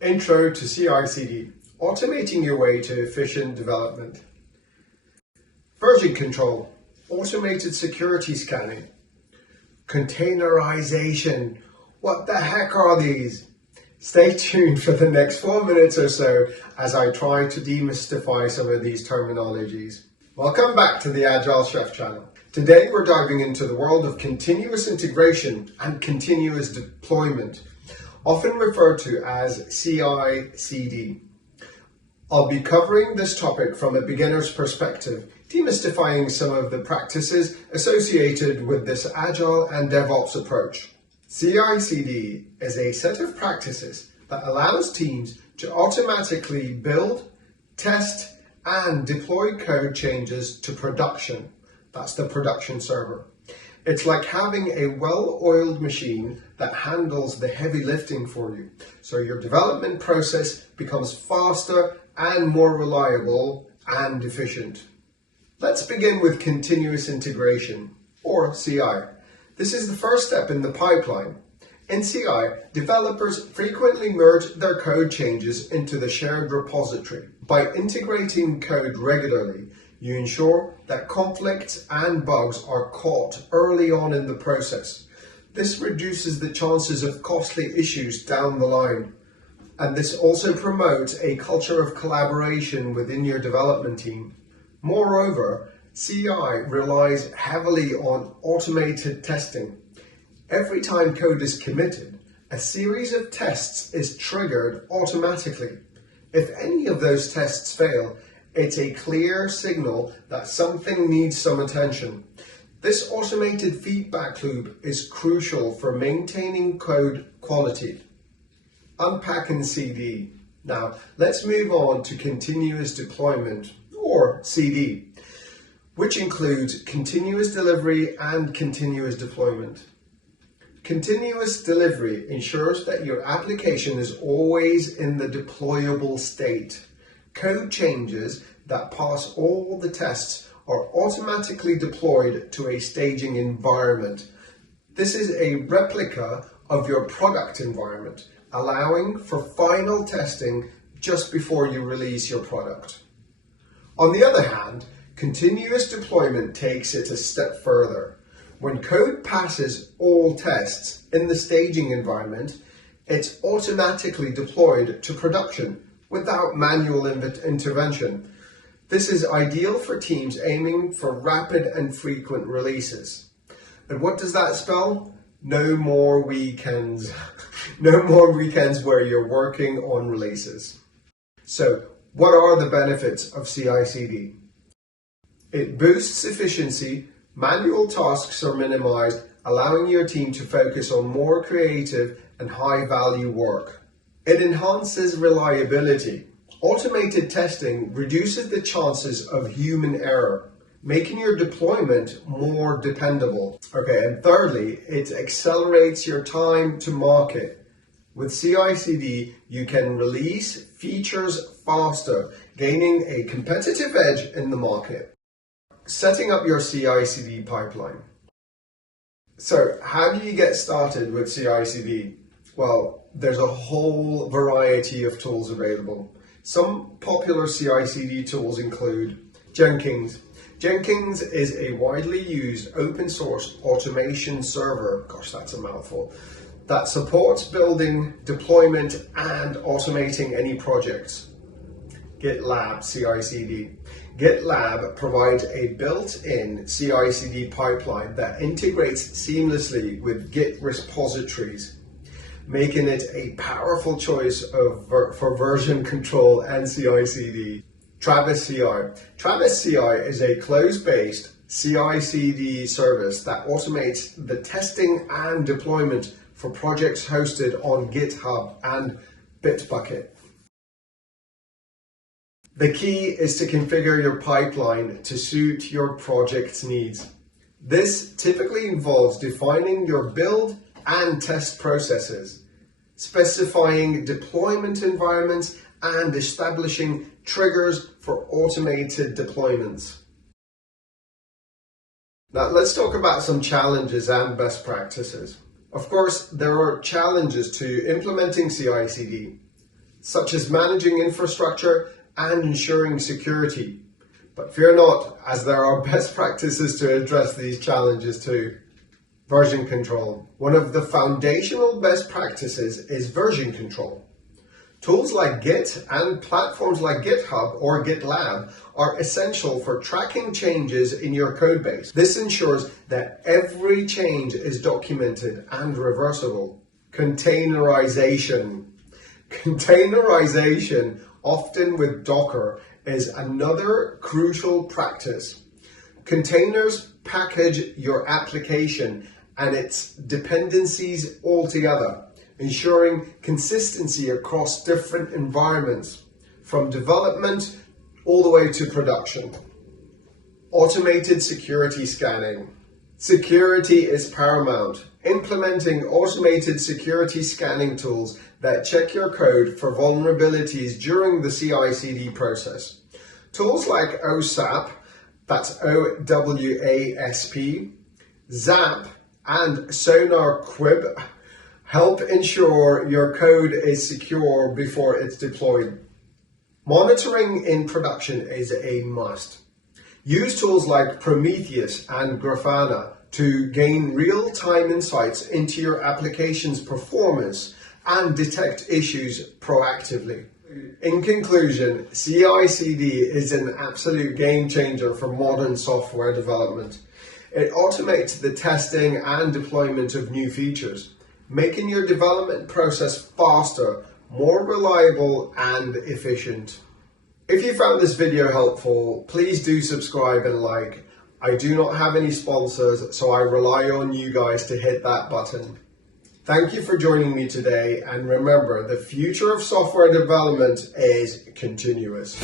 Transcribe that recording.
Intro to CI/CD, automating your way to efficient development. Version control, automated security scanning. Containerization, what the heck are these? Stay tuned for the next 4 minutes or so as I try to demystify some of these terminologies. Welcome back to the Agile Chef channel. Today we're diving into the world of continuous integration and continuous deployment, often referred to as CI/CD. I'll be covering this topic from a beginner's perspective, demystifying some of the practices associated with this Agile and DevOps approach. CI/CD is a set of practices that allows teams to automatically build, test, and deploy code changes to production. That's the production server. It's like having a well-oiled machine that handles the heavy lifting for you, so your development process becomes faster and more reliable and efficient. Let's begin with continuous integration, or CI. This is the first step in the pipeline. In CI, developers frequently merge their code changes into the shared repository. By integrating code regularly, you ensure that conflicts and bugs are caught early on in the process. This reduces the chances of costly issues down the line. And this also promotes a culture of collaboration within your development team. Moreover, CI relies heavily on automated testing. Every time code is committed, a series of tests is triggered automatically. If any of those tests fail, it's a clear signal that something needs some attention. This automated feedback loop is crucial for maintaining code quality. Unpacking CD. Now, let's move on to continuous deployment, or CD, which includes continuous delivery and continuous deployment. Continuous delivery ensures that your application is always in the deployable state. Code changes that pass all the tests are automatically deployed to a staging environment. This is a replica of your product environment, allowing for final testing just before you release your product. On the other hand, continuous deployment takes it a step further. When code passes all tests in the staging environment, it's automatically deployed to production without manual intervention. This is ideal for teams aiming for rapid and frequent releases. And what does that spell? No more weekends. No more weekends where you're working on releases. So, what are the benefits of CI/CD? It boosts efficiency, manual tasks are minimized, allowing your team to focus on more creative and high-value work. It enhances reliability. Automated testing reduces the chances of human error, making your deployment more dependable. Okay, and thirdly, it accelerates your time to market. With CI/CD, you can release features faster, gaining a competitive edge in the market. Setting up your CI/CD pipeline. So, how do you get started with CI/CD? Well, there's a whole variety of tools available. Some popular CI/CD tools include Jenkins. Jenkins is a widely used open source automation server, gosh that's a mouthful, that supports building, deployment, and automating any projects. GitLab CI/CD. GitLab provides a built-in CI/CD pipeline that integrates seamlessly with Git repositories, making it a powerful choice for version control and CI/CD. Travis CI. Travis CI is a cloud-based CI/CD service that automates the testing and deployment for projects hosted on GitHub and Bitbucket. The key is to configure your pipeline to suit your project's needs. This typically involves defining your build and test processes, specifying deployment environments, and establishing triggers for automated deployments. Now let's talk about some challenges and best practices. Of course, there are challenges to implementing CI/CD. such as managing infrastructure and ensuring security. But fear not, as there are best practices to address these challenges too. Version control. One of the foundational best practices is version control. Tools like Git and platforms like GitHub or GitLab are essential for tracking changes in your codebase. This ensures that every change is documented and reversible. Containerization. Containerization, often with Docker, is another crucial practice. Containers package your application and its dependencies all together, ensuring consistency across different environments, from development all the way to production. Automated security scanning. Security is paramount. Implementing automated security scanning tools that check your code for vulnerabilities during the CI/CD process. Tools like OWASP, that's OWASP, ZAP, and SonarQuib help ensure your code is secure before it's deployed. Monitoring in production is a must. Use tools like Prometheus and Grafana to gain real-time insights into your application's performance and detect issues proactively. In conclusion, CI/CD is an absolute game changer for modern software development. It automates the testing and deployment of new features, making your development process faster, more reliable, and efficient. If you found this video helpful, please do subscribe and like. I do not have any sponsors, so I rely on you guys to hit that button. Thank you for joining me today, and remember, the future of software development is continuous.